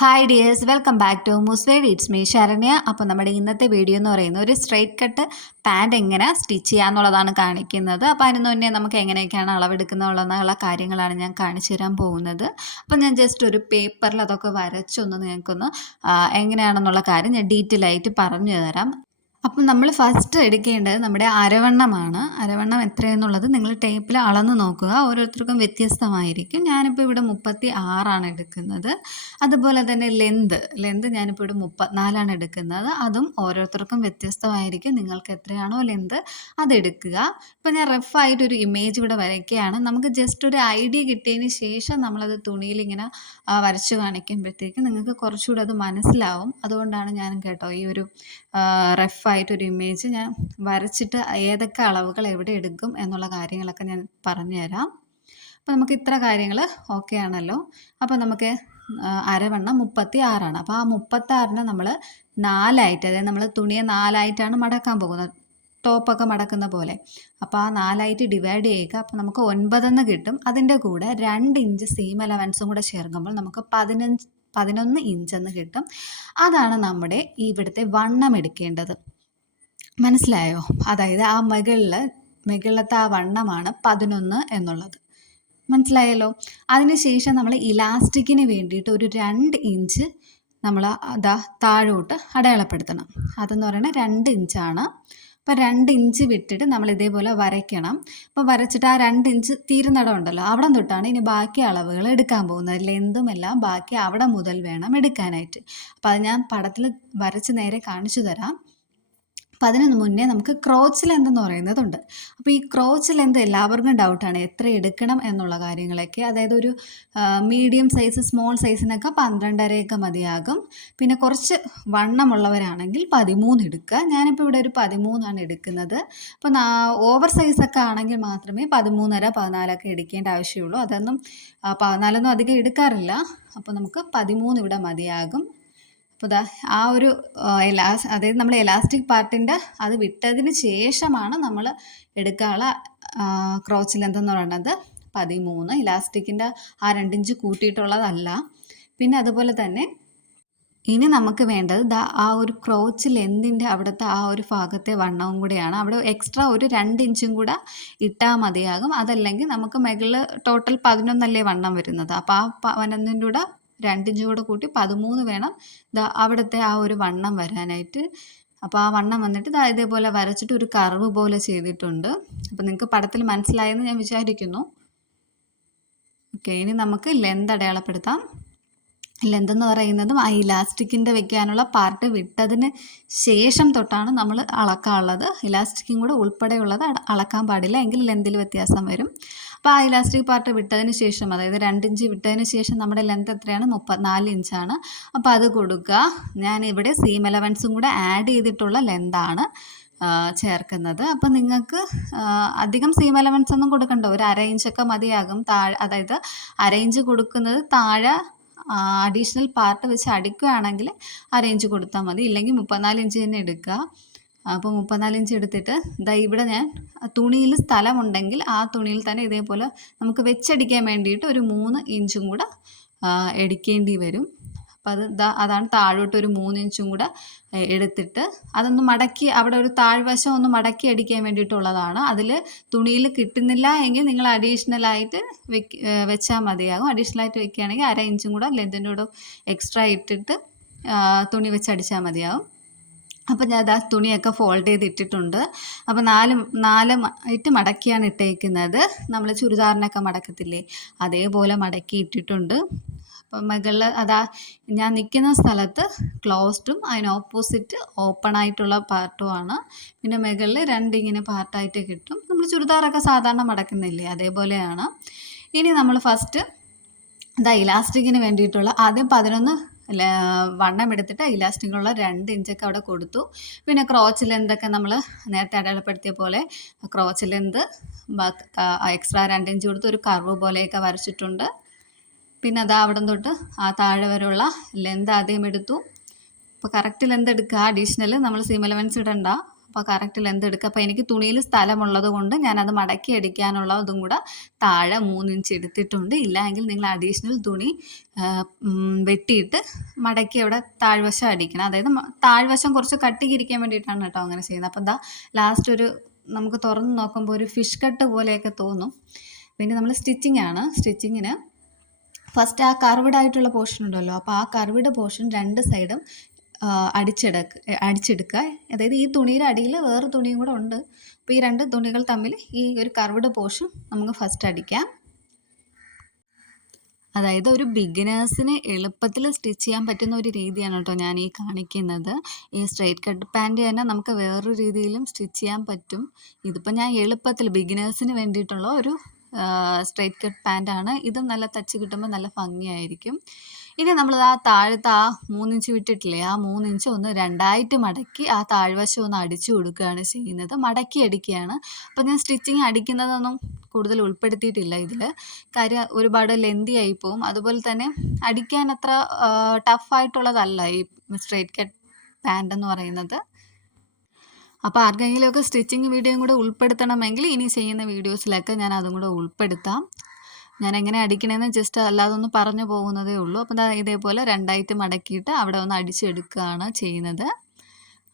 Hi dears welcome back to മുസ്വേഡ് it's me Saranya. അപ്പോൾ നമ്മുടെ ഇന്നത്തെ വീഡിയോ എന്ന് പറയുന്നത് ഒരു സ്ട്രെയിറ്റ് കട്ട് പാന്റ് എങ്ങനെ സ്റ്റിച്ച് ചെയ്യാന്നുള്ളതാണ് കാണിക്കുന്നത്. അപ്പോൾ അതിന് മുന്നേ നമുക്ക് എങ്ങനെയൊക്കെയാണ് അളവെടുക്കുന്നുള്ള കാര്യങ്ങളാണ് ഞാൻ കാണിച്ചു തരാൻ പോകുന്നത്. അപ്പോൾ ഞാൻ ജസ്റ്റ് ഒരു പേപ്പറിൽ അതൊക്കെ വരച്ചൊന്ന് നിങ്ങൾക്കൊന്ന് എങ്ങനെയാണെന്നുള്ള കാര്യം ഞാൻ ഡീറ്റെയിൽ ആയിട്ട് പറഞ്ഞു തരാം. അപ്പം നമ്മൾ ഫസ്റ്റ് എടുക്കേണ്ടത് നമ്മുടെ അരവണ്ണമാണ്. അരവണ്ണം എത്രയെന്നുള്ളത് നിങ്ങൾ ടേപ്പിൽ അളന്ന് നോക്കുക. ഓരോരുത്തർക്കും വ്യത്യസ്തമായിരിക്കും. ഞാനിപ്പോൾ ഇവിടെ മുപ്പത്തി ആറാണ് എടുക്കുന്നത്. അതുപോലെ തന്നെ ലെന്ത് ലെന്ത് ഞാനിപ്പോൾ ഇവിടെ മുപ്പത്തിനാലാണ് എടുക്കുന്നത്. അതും ഓരോരുത്തർക്കും വ്യത്യസ്തമായിരിക്കും. നിങ്ങൾക്ക് എത്രയാണോ ലെന്ത് അതെടുക്കുക ഇപ്പം ഞാൻ റഫായിട്ട് ഒരു ഇമേജ് ഇവിടെ വരയ്ക്കുകയാണ്. നമുക്ക് ജസ്റ്റ് ഒരു ഐഡിയ കിട്ടിയതിന് ശേഷം നമ്മളത് തുണിയിൽ ഇങ്ങനെ വരച്ചു കാണിക്കുമ്പോഴത്തേക്ക് നിങ്ങൾക്ക് കുറച്ചുകൂടെ അത് മനസ്സിലാവും. അതുകൊണ്ടാണ് ഞാൻ കേട്ടോ ഈ ഒരു റഫായിട്ടൊരു ഇമേജ് ഞാൻ വരച്ചിട്ട് ഏതൊക്കെ അളവുകൾ എവിടെ എടുക്കും എന്നുള്ള കാര്യങ്ങളൊക്കെ ഞാൻ പറഞ്ഞുതരാം. അപ്പോൾ നമുക്ക് ഇത്ര കാര്യങ്ങൾ ഓക്കെ ആണല്ലോ. അപ്പോൾ നമുക്ക് അരവണ്ണം മുപ്പത്തി ആറാണ് അപ്പോൾ ആ മുപ്പത്താറിനെ നമ്മൾ നാലായിട്ട് അതായത് നമ്മൾ തുണിയെ നാലായിട്ടാണ് മടക്കാൻ പോകുന്നത്. ടോപ്പൊക്കെ മടക്കുന്ന പോലെ. അപ്പോൾ ആ നാലായിട്ട് ഡിവൈഡ് ചെയ്യുക. അപ്പോൾ നമുക്ക് ഒൻപതെന്ന് കിട്ടും. അതിന്റെ കൂടെ രണ്ട് ഇഞ്ച് സീം അലവൻസും കൂടെ ചേർക്കുമ്പോൾ നമുക്ക് പതിനഞ്ച് പതിനൊന്ന് ഇഞ്ചെന്ന് കിട്ടും. അതാണ് നമ്മുടെ ഇവിടുത്തെ വണ്ണം എടുക്കേണ്ടത്. മനസ്സിലായോ? അതായത് ആ മുകളിൽ മുകളിലത്തെ ആ വണ്ണമാണ് പതിനൊന്ന് എന്നുള്ളത്. മനസ്സിലായല്ലോ? അതിനുശേഷം നമ്മൾ ഇലാസ്റ്റിക്കിന് വേണ്ടിയിട്ട് ഒരു രണ്ട് ഇഞ്ച് നമ്മൾ അതാ താഴോട്ട് അടയാളപ്പെടുത്തണം. അതെന്ന് പറയുന്നത് രണ്ട് ഇഞ്ചാണ്. അപ്പോൾ രണ്ട് ഇഞ്ച് വിട്ടിട്ട് നമ്മൾ ഇതേപോലെ വരയ്ക്കണം. അപ്പോൾ വരച്ചിട്ട് ആ രണ്ട് ഇഞ്ച് തീരുന്നിടം ഉണ്ടല്ലോ അവിടെ തൊട്ടാണ് ഇനി ബാക്കി അളവുകൾ എടുക്കാൻ പോകുന്നത്. ലെന്തും എല്ലാം ബാക്കി അവിടെ മുതൽ വേണം എടുക്കാനായിട്ട്. അപ്പോൾ അത് ഞാൻ പടത്തിൽ വരച്ച് നേരെ കാണിച്ചു തരാം. അപ്പം അതിന് മുന്നേ നമുക്ക് ക്രോച്ച് ലെന്ത് എന്ന് പറയുന്നതുണ്ട്. അപ്പോൾ ഈ ക്രോച്ച് ലെന്ത് എല്ലാവർക്കും ഡൗട്ടാണ് എത്ര എടുക്കണം എന്നുള്ള കാര്യങ്ങളൊക്കെ. അതായത് ഒരു മീഡിയം സൈസ് സ്മോൾ സൈസിനൊക്കെ പന്ത്രണ്ടരയൊക്കെ മതിയാകും. പിന്നെ കുറച്ച് വണ്ണമുള്ളവരാണെങ്കിൽ പതിമൂന്ന് എടുക്കുക. ഞാനിപ്പോൾ ഇവിടെ ഒരു പതിമൂന്നാണ് എടുക്കുന്നത്. അപ്പോൾ ഓവർ സൈസൊക്കെ ആണെങ്കിൽ മാത്രമേ പതിമൂന്നര പതിനാലൊക്കെ എടുക്കേണ്ട ആവശ്യമുള്ളൂ. അതൊന്നും പതിനാലൊന്നും അധികം എടുക്കാറില്ല. അപ്പോൾ നമുക്ക് പതിമൂന്ന് ഇവിടെ മതിയാകും. അപ്പോൾ ദാ ആ ഒരു എലാസ് അതായത് നമ്മൾ എലാസ്റ്റിക് പാർട്ടിന്റെ അത് വിട്ടതിന് ശേഷമാണ് നമ്മൾ എടുക്കാനുള്ള ക്രോച്ച് ലെന്ത് എന്ന് പറയുന്നത് പതിമൂന്ന്. ഇലാസ്റ്റിക്കിന്റെ ആ രണ്ടിഞ്ച് കൂട്ടിയിട്ടുള്ളതല്ല. പിന്നെ അതുപോലെ തന്നെ ഇനി നമുക്ക് വേണ്ടത് ദാ ആ ഒരു ക്രോച്ച് ലെന്തിന്റെ അവിടുത്തെ ആ ഒരു ഭാഗത്തെ വണ്ണവും കൂടെയാണ്. അവിടെ എക്സ്ട്രാ ഒരു രണ്ട് ഇഞ്ചും കൂടെ ഇട്ടാൽ മതിയാകും. അതല്ലെങ്കിൽ നമുക്ക് മുകളിൽ ടോട്ടൽ പതിനൊന്നല്ലേ വണ്ണം വരുന്നത്. അപ്പോൾ ആ പതിനൊന്നിന്റെ കൂടെ രണ്ട് ഇഞ്ചും കൂടെ കൂട്ടി പതിമൂന്ന് വേണം. ദാ അവിടുത്തെ ആ ഒരു വണ്ണം വരാനായിട്ട്. അപ്പോൾ ആ വണ്ണം വന്നിട്ട് ദാ ഇതേപോലെ വരച്ചിട്ട് ഒരു കർവ് പോലെ ചെയ്തിട്ടുണ്ട്. അപ്പോൾ നിങ്ങൾക്ക് പടത്തിൽ മനസ്സിലായെന്ന് ഞാൻ വിചാരിക്കുന്നു. ഓക്കെ ഇനി നമുക്ക് ലെന്ത് അടയാളപ്പെടുത്താം. ലെന്ത് എന്ന് പറയുന്നതും ആ ഇലാസ്റ്റിക്കിന്റെ വെക്കാനുള്ള പാർട്ട് വിട്ടതിന് ശേഷം തൊട്ടാണ് നമ്മൾ അളക്കാനുള്ളത്. ഇലാസ്റ്റിക്കും കൂടെ ഉൾപ്പെടെയുള്ളത് അളക്കാൻ പാടില്ല. എങ്കിൽ ലെന്തിൽ വ്യത്യാസം വരും. അപ്പോൾ ആ ഇലാസ്റ്റിക് പാർട്ട് വിട്ടതിന് ശേഷം അതായത് രണ്ട് ഇഞ്ച് വിട്ടതിന് ശേഷം നമ്മുടെ ലെന്ത് എത്രയാണ്? മുപ്പത്തിനാല് ഇഞ്ചാണ്. അപ്പോൾ അത് കൊടുക്കുക. ഞാൻ ഇവിടെ സീം എലവൻസും കൂടെ ആഡ് ചെയ്തിട്ടുള്ള ലെന്താണ് ചേർക്കുന്നത്. അപ്പോൾ നിങ്ങൾക്ക് അധികം സീം എലവൻസ് ഒന്നും കൊടുക്കണ്ട. ഒരു അര ഇഞ്ചൊക്കെ മതിയാകും. താഴെ അതായത് അര ഇഞ്ച് കൊടുക്കുന്നത് താഴെ അഡീഷണൽ പാർട്ട് വെച്ച് അടിക്കുകയാണെങ്കിൽ ആ റേഞ്ച് കൊടുത്താൽ മതി. ഇല്ലെങ്കിൽ മുപ്പത്തിനാല് ഇഞ്ച് തന്നെ എടുക്കുക. അപ്പോൾ മുപ്പത്തിനാല് ഇഞ്ച് എടുത്തിട്ട് ദാ ഇവിടെ ഞാൻ തുണിയിൽ സ്ഥലമുണ്ടെങ്കിൽ ആ തുണിയിൽ തന്നെ ഇതേപോലെ നമുക്ക് വെച്ചടിക്കാൻ വേണ്ടിയിട്ട് ഒരു മൂന്ന് ഇഞ്ചും കൂടെ എടുക്കേണ്ടി വരും. അപ്പോൾ അത് ഇതാ അതാണ് താഴോട്ട് ഒരു മൂന്ന് ഇഞ്ചും കൂടെ എടുത്തിട്ട് അതൊന്ന് മടക്കി അവിടെ ഒരു താഴ്വശം ഒന്ന് മടക്കി അടിക്കാൻ വേണ്ടിയിട്ടുള്ളതാണ്. അതിൽ തുണിയിൽ കിട്ടുന്നില്ല എങ്കിൽ നിങ്ങൾ അഡീഷണൽ ആയിട്ട് വെക്ക് വെച്ചാൽ മതിയാകും. അഡീഷണൽ ആയിട്ട് വെക്കുകയാണെങ്കിൽ അര ഇഞ്ചും കൂടെ ലെന്തിന്റെ കൂടെ എക്സ്ട്രാ ഇട്ടിട്ട് തുണി വെച്ച് അടിച്ചാൽ മതിയാവും അപ്പം ഞാൻ ആ തുണിയൊക്കെ ഫോൾഡ് ചെയ്ത് ഇട്ടിട്ടുണ്ട് അപ്പോൾ നാല് നാല് ആയിട്ട് മടക്കിയാണ് ഇട്ടേക്കുന്നത്. നമ്മൾ ചുരിദാറിനൊക്കെ മടക്കത്തില്ലേ? അതേപോലെ മടക്കി ഇട്ടിട്ടുണ്ട്. അപ്പം മുകളിൽ അതാ ഞാൻ നിൽക്കുന്ന സ്ഥലത്ത് ക്ലോസ്ഡും അതിന് ഓപ്പോസിറ്റ് ഓപ്പൺ ആയിട്ടുള്ള പാർട്ടുമാണ് പിന്നെ മുകളിൽ രണ്ടിങ്ങനെ പാർട്ടായിട്ട് കിട്ടും. നമ്മൾ ചുരിദാറൊക്കെ സാധാരണ മടക്കുന്നില്ലേ? അതേപോലെയാണ്. ഇനി നമ്മൾ ഫസ്റ്റ് ഇതാ ഇലാസ്റ്റിക്കിന് വേണ്ടിയിട്ടുള്ള ആദ്യം പതിനൊന്ന് വണ്ണം എടുത്തിട്ട് ഇലാസ്റ്റിക്കുള്ള രണ്ട് ഇഞ്ചൊക്കെ അവിടെ കൊടുത്തു. പിന്നെ ക്രോച്ച് ലെന്തൊക്കെ നമ്മൾ നേരത്തെ അടയാളപ്പെടുത്തിയ പോലെ ക്രോച്ച് ലെന്ത് എക്സ്ട്രാ രണ്ട് ഇഞ്ച് കൊടുത്ത് ഒരു കർവ് പോലെയൊക്കെ വരച്ചിട്ടുണ്ട്. പിന്നെ അത് അവിടെ തൊട്ട് ആ താഴെ വരെയുള്ള ലെന്ത് ആദ്യം എടുത്തു. അപ്പോൾ കറക്റ്റ് ലെന്ത് എടുക്കുക. അഡീഷണൽ നമ്മൾ സീം എലവൻസ് ഇടണ്ട. അപ്പോൾ കറക്റ്റ് ലെന്ത് എടുക്കുക. അപ്പോൾ എനിക്ക് തുണിയിൽ സ്ഥലമുള്ളത് കൊണ്ട് ഞാനത് മടക്കി അടിക്കാനുള്ള അതും കൂടെ താഴെ മൂന്ന് ഇഞ്ച് എടുത്തിട്ടുണ്ട്. ഇല്ല എങ്കിൽ നിങ്ങൾ അഡീഷണൽ തുണി വെട്ടിയിട്ട് മടക്കി അവിടെ താഴ്വശം അടിക്കണം. അതായത് താഴ്വശം കുറച്ച് കട്ടിക്കിരിക്കാൻ വേണ്ടിയിട്ടാണ് കേട്ടോ അങ്ങനെ ചെയ്യുന്നത്. അപ്പോൾ എന്താ ലാസ്റ്റ് ഒരു നമുക്ക് തുറന്ന് നോക്കുമ്പോൾ ഒരു ഫിഷ് കട്ട് പോലെയൊക്കെ തോന്നും. പിന്നെ നമ്മൾ സ്റ്റിച്ചിങ് ആണ്. സ്റ്റിച്ചിങ്ങിന് ഫസ്റ്റ് ആ കർവ്ഡ് ആയിട്ടുള്ള പോർഷൻ ഉണ്ടല്ലോ. അപ്പോൾ ആ കർവ്ഡ് പോർഷൻ രണ്ട് സൈഡും അടിച്ചെടുക്ക അടിച്ചെടുക്കുക അതായത് ഈ തുണിയുടെ അടിയിൽ വേറെ തുണിയും കൂടെ ഉണ്ട്. അപ്പോൾ ഈ രണ്ട് തുണികൾ തമ്മിൽ ഈ ഒരു കർവ്ഡ് പോർഷൻ നമുക്ക് ഫസ്റ്റ് അടിക്കാം. അതായത് ഒരു ബിഗിനേഴ്സിന് എളുപ്പത്തിൽ സ്റ്റിച്ച് ചെയ്യാൻ പറ്റുന്ന ഒരു രീതിയാണ് കേട്ടോ ഞാൻ ഈ കാണിക്കുന്നത്. ഈ സ്ട്രെയിറ്റ് കട്ട് പാന്റ് തന്നെ നമുക്ക് വേറൊരു രീതിയിലും സ്റ്റിച്ച് ചെയ്യാൻ പറ്റും. ഇതിപ്പോൾ ഞാൻ എളുപ്പത്തിൽ ബിഗിനേഴ്സിന് വേണ്ടിയിട്ടുള്ള ഒരു സ്ട്രെയിറ്റ് കട്ട് പാന്റാണ് ഇതും നല്ല തച്ച് കിട്ടുമ്പോൾ നല്ല ഭംഗിയായിരിക്കും. ഇനി നമ്മൾ ആ താഴത്തെ ആ മൂന്നിഞ്ച് വിട്ടിട്ടില്ലേ ആ മൂന്നിഞ്ച് ഒന്ന് രണ്ടായിട്ട് മടക്കി ആ താഴ്വശം ഒന്ന് അടിച്ചു കൊടുക്കുകയാണ് ചെയ്യുന്നത്. മടക്കി അടിക്കുകയാണ്. അപ്പോൾ ഞാൻ സ്റ്റിച്ചിങ് അടിക്കുന്നതൊന്നും കൂടുതൽ ഉൾപ്പെടുത്തിയിട്ടില്ല ഇതിൽ കാര്യം ഒരുപാട് ലെന്തി ആയി പോവും. അതുപോലെ തന്നെ അടിക്കാൻ അത്ര ടഫായിട്ടുള്ളതല്ല ഈ സ്ട്രെയിറ്റ് കട്ട് പാന്റ് എന്ന് പറയുന്നത്. അപ്പോൾ ആർക്കെങ്കിലുമൊക്കെ സ്റ്റിച്ചിങ് വീഡിയോയും കൂടെ ഉൾപ്പെടുത്തണമെങ്കിൽ ഇനി ചെയ്യുന്ന വീഡിയോസിലൊക്കെ ഞാൻ അതും കൂടെ ഉൾപ്പെടുത്താം. ഞാൻ എങ്ങനെ അടിക്കണമെന്ന് ജസ്റ്റ് അല്ലാതെ ഒന്ന് പറഞ്ഞു പോകുന്നതേ ഉള്ളൂ. അപ്പോൾ ഇതേപോലെ രണ്ടായിട്ട് മടക്കിയിട്ട് അവിടെ ഒന്ന് അടിച്ചെടുക്കുകയാണ് ചെയ്യുന്നത്.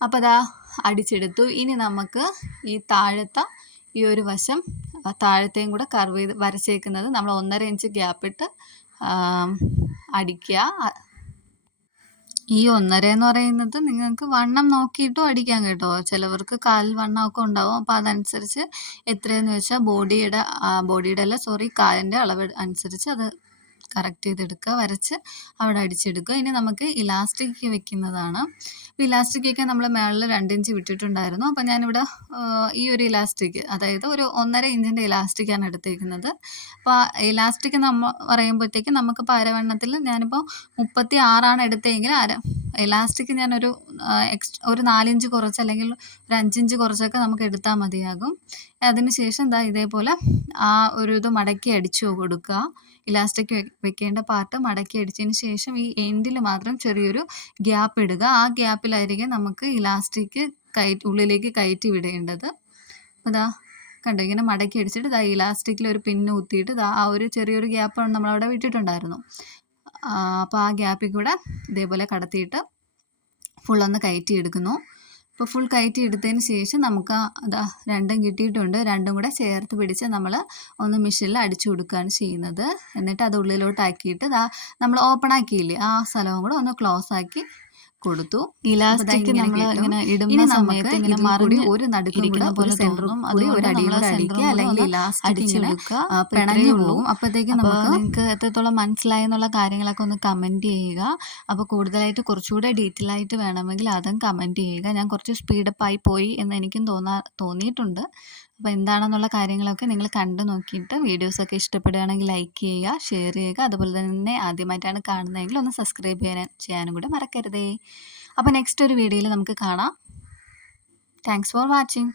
അപ്പോൾ അതാ അടിച്ചെടുത്തു. ഇനി നമുക്ക് ഈ താഴത്തെ ഈ ഒരു വശം താഴത്തെയും കൂടെ കർവ് ചെയ്ത് വരച്ചേക്കുന്നത് നമ്മൾ ഒന്നര ഇഞ്ച് ഗ്യാപ്പിട്ട് അടിക്കുക. ഈ ഒന്നര എന്ന് പറയുന്നത് നിങ്ങൾക്ക് വണ്ണം നോക്കിയിട്ടും അടിക്കാം കേട്ടോ. ചിലവർക്ക് കാൽ വണ്ണമൊക്കെ ഉണ്ടാവും. അപ്പോൾ അതനുസരിച്ച് എത്രയെന്ന് വെച്ചാൽ ബോഡിയുടെ ബോഡിയുടെ അല്ല സോറി കാലിന്റെ അളവ് അനുസരിച്ച് അത് കറക്റ്റ് ചെയ്തെടുക്കുക വരച്ച് അവിടെ അടിച്ചെടുക്കുക. ഇനി നമുക്ക് ഇലാസ്റ്റിക് വെക്കുന്നതാണ്. ഇലാസ്റ്റിക് ഒക്കെ നമ്മൾ മേളിൽ രണ്ട് ഇഞ്ച് വിട്ടിട്ടുണ്ടായിരുന്നു. അപ്പോൾ ഞാനിവിടെ ഈ ഒരു ഇലാസ്റ്റിക് അതായത് ഒരു ഒന്നര ഇഞ്ചിന്റെ ഇലാസ്റ്റിക്കാണ് എടുത്തേക്കുന്നത്. അപ്പോൾ ഇലാസ്റ്റിക് നമ്മൾ പറയുമ്പോഴത്തേക്ക് നമുക്ക് അരവണ്ണത്തിൽ ഞാനിപ്പോൾ മുപ്പത്തി ആറാണ് എടുത്തതെങ്കിൽ അര ഇലാസ്റ്റിക് ഞാനൊരു എക്സ്ട്രാ ഒരു നാലിഞ്ച് കുറച്ച് അല്ലെങ്കിൽ ഒരു അഞ്ചിഞ്ച് കുറച്ചൊക്കെ നമുക്ക് എടുത്താൽ മതിയാകും. അതിനുശേഷം എന്താ ഇതേപോലെ ആ ഒരു ഇത് മടക്കി അടിച്ചു കൊടുക്കുക. ഇലാസ്റ്റിക് വെക്കേണ്ട പാർട്ട് മടക്കി അടിച്ചതിന് ശേഷം ഈ എൻഡിൽ മാത്രം ചെറിയൊരു ഗ്യാപ്പ് ഇടുക. ആ ഗ്യാപ്പിലായിരിക്കും നമുക്ക് ഇലാസ്റ്റിക് കയറ്റി ഉള്ളിലേക്ക് കയറ്റി വിടേണ്ടത്. അതാ കണ്ടോ ഇങ്ങനെ മടക്കി അടിച്ചിട്ട് ഇതാ ഇലാസ്റ്റിക്കിൽ ഒരു പിന്ന് കുത്തിയിട്ട് ഇതാ ആ ഒരു ചെറിയൊരു ഗ്യാപ്പ് നമ്മളവിടെ വിട്ടിട്ടുണ്ടായിരുന്നു. അപ്പോൾ ആ ഗ്യാപ്പിൽ കൂടെ ഇതേപോലെ കടത്തിയിട്ട് ഫുള്ളൊന്ന് കയറ്റി എടുക്കുന്നു ഇപ്പോൾ ഫുൾ കയറ്റി എടുത്തതിന് ശേഷം നമുക്ക് അതാ രണ്ടും കിട്ടിയിട്ടുണ്ട്. രണ്ടും കൂടെ ചേർത്ത് പിടിച്ച് നമ്മൾ ഒന്ന് മെഷീനിൽ അടിച്ചു കൊടുക്കുകയാണ് ചെയ്യുന്നത്. എന്നിട്ട് അത് ഉള്ളിലോട്ടാക്കിയിട്ട് നമ്മൾ ഓപ്പൺ ആക്കിയില്ലേ ആ സ്ഥലവും കൂടെ ഒന്ന് ക്ലോസ് ആക്കി കൊടുത്തു. ഇലാസ്റ്റിക് നമ്മൾ ഇങ്ങനെ ഇടുന്ന സമയത്ത് ഇങ്ങനെ മറിഞ്ഞ് ഒരു നടുക്കിരിക്കുന്ന പോലെ സെന്ററും അത് ഒരു അടിയിലടിക്കുക അല്ലെങ്കിൽ ഇലാസ്റ്റിക് ഇങ്ങനെ പിണഞ്ഞു പോകും അപ്പോഴത്തേക്ക് നമുക്ക് നിങ്ങൾക്ക് എത്രത്തോളം മനസ്സിലായി എന്നുള്ള കാര്യങ്ങളൊക്കെ ഒന്ന് കമന്റ് ചെയ്യുക. അപ്പോൾ കൂടുതലായിട്ട് കുറച്ചുകൂടെ ഡീറ്റെയിൽ ആയിട്ട് വേണമെങ്കിൽ അതും കമന്റ് ചെയ്യുക. ഞാൻ കുറച്ച് സ്പീഡപ്പായി പോയി എന്ന് എനിക്കും തോന്നാ തോന്നിയിട്ടുണ്ട്. അപ്പോൾ എന്താണെന്നുള്ള കാര്യങ്ങളൊക്കെ നിങ്ങൾ കണ്ടു നോക്കിയിട്ട് വീഡിയോസൊക്കെ ഇഷ്ടപ്പെടുകയാണെങ്കിൽ ലൈക്ക് ചെയ്യുക ഷെയർ ചെയ്യുക. അതുപോലെ തന്നെ ആദ്യമായിട്ടാണ് കാണുന്നതെങ്കിൽ ഒന്ന് സബ്സ്ക്രൈബ് ചെയ്യാൻ ചെയ്യാനും കൂടെ മറക്കരുതേ. അപ്പോൾ നെക്സ്റ്റ് ഒരു വീഡിയോയിൽ നമുക്ക് കാണാം. Thanks for watching